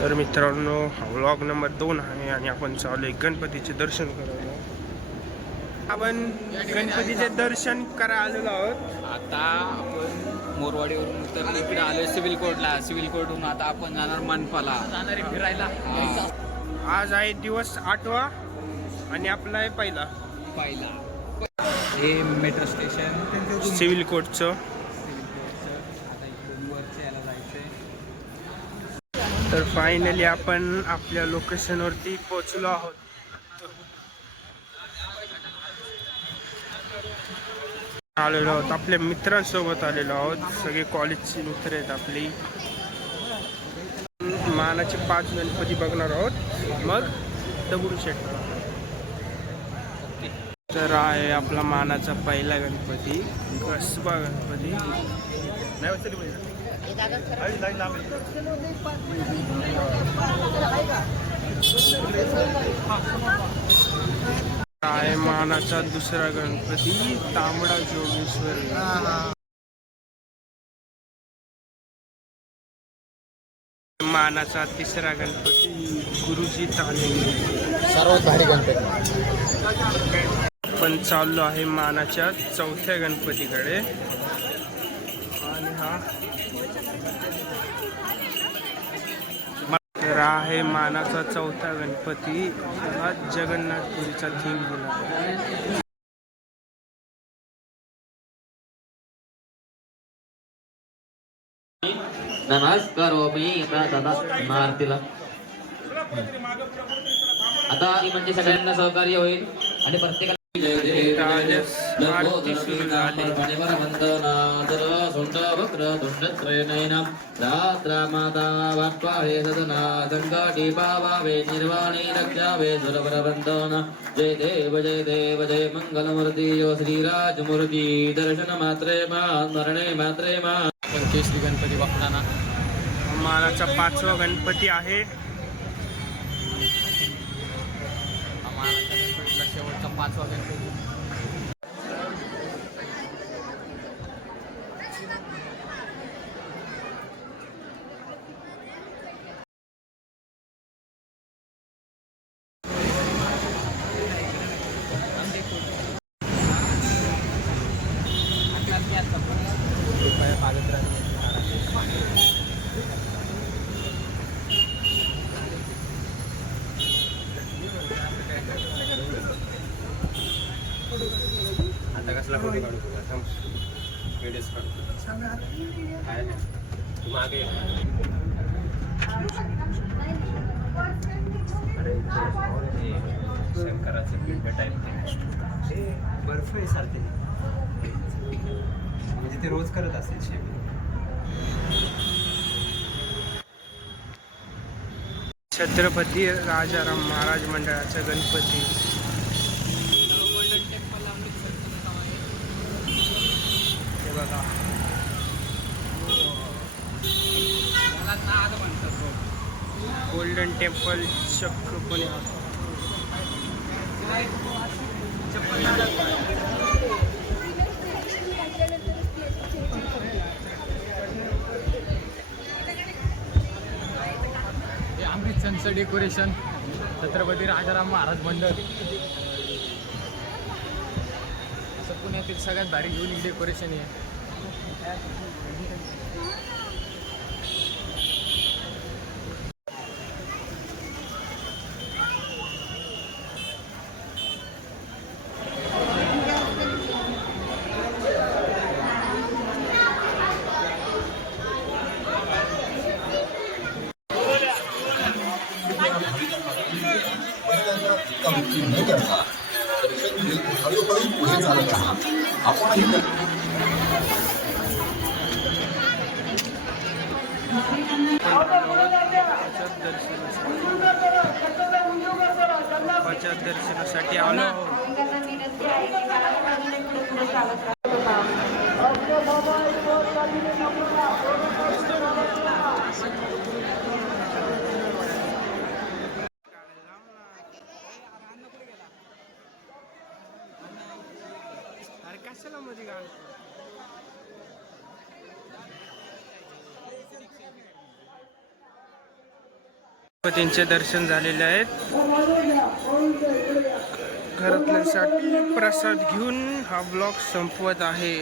तर मित्रांनो, हा व्लॉग नंबर 2 आहे आणि आपण चालू आहे गणपतीचे दर्शन करायला. आपण गणपतीचे दर्शन करायला आलेलो आहोत. आता आपण मोरवाडीवरून तर इकडे आलोय सिव्हिल कोर्टला. सिव्हिल कोर्टहून आता आपण जाणार मनपाला, जाणार आहे फिरायला. आज आहे दिवस 8वा आणि आपला आहे पहिला हे मेट्रो स्टेशन सिव्हिल कोर्टचं. आता इकडून वरच्या याला जायचंय. तर फायनली आपण आपल्या लोकेशनवरती पोहोचलो आहोत. आलेलो आहोत, आपल्या मित्रांसोबत आलेलो आहोत. सगळे कॉलेजचे मित्र आहेत आपली. मानाचे 5 गणपती बघणार आहोत, मग दगडूशेठ. तर आहे आपला मानाचा पहिला गणपती, कसबा गणपती. आहे मानाचा दुसरा गणपती, तांबडा जोगेश्वरी. मानाचा तिसरा गणपती, गुरुजी ताले. सर्वात भारी गणपती. आपण चाललो आहे मानाच्या चौथ्या गणपतीकडे. आणि तर आहे मानाचा चौथा गणपती. हा जगन्नाथपुरीचा थीम दिला. नमस्कार मी मारतीला. आता म्हणजे सगळ्यांना सहकार्य होईल आणि प्रत्येकाला आरती सुरू झाली. माता वाक्पाहे सदना संकटी पावावे निर्वाणी रक्षावे सुरवरवंदना. जय देव जय मंगलमूर्ती यो श्रीराजमूर्ती. दर्शन मात्रे मा स्मरणे मात्रे मा. केसरी गणपती बाप्पांना मानाचा 5वा गणपती आहे. महाराष्ट्र गणपतीला शेवटचा 5वा गणपती. आता कसला फोटो काढू तुला? व्हिडिओज काढू मागे. शंकराचं पिंड टाईप बर्फ आहे सारखे, म्हणजे ते रोज करत असेल शेप. छत्रपती राजाराम महाराज मंडळाचा गणपती. हे बघा, गोल्डन टेम्पल चक्र पण आहे. अमृतसरचं डेकोरेशन छत्रपती राजाराम महाराज मंडळ. असं पुण्यातील सगळ्यात भारी युनिक डेकोरेशन आहे. न करता दर्शन घेत हळूहळू पुढे चालत राहा. आपणही दर्शनासाठी आलो. अरे कशाला मध्ये घालतो? गणपतींचे दर्शन झालेले आहेत. घरातल्यांसाठी प्रसाद घेऊन हा ब्लॉग संपवत आहे.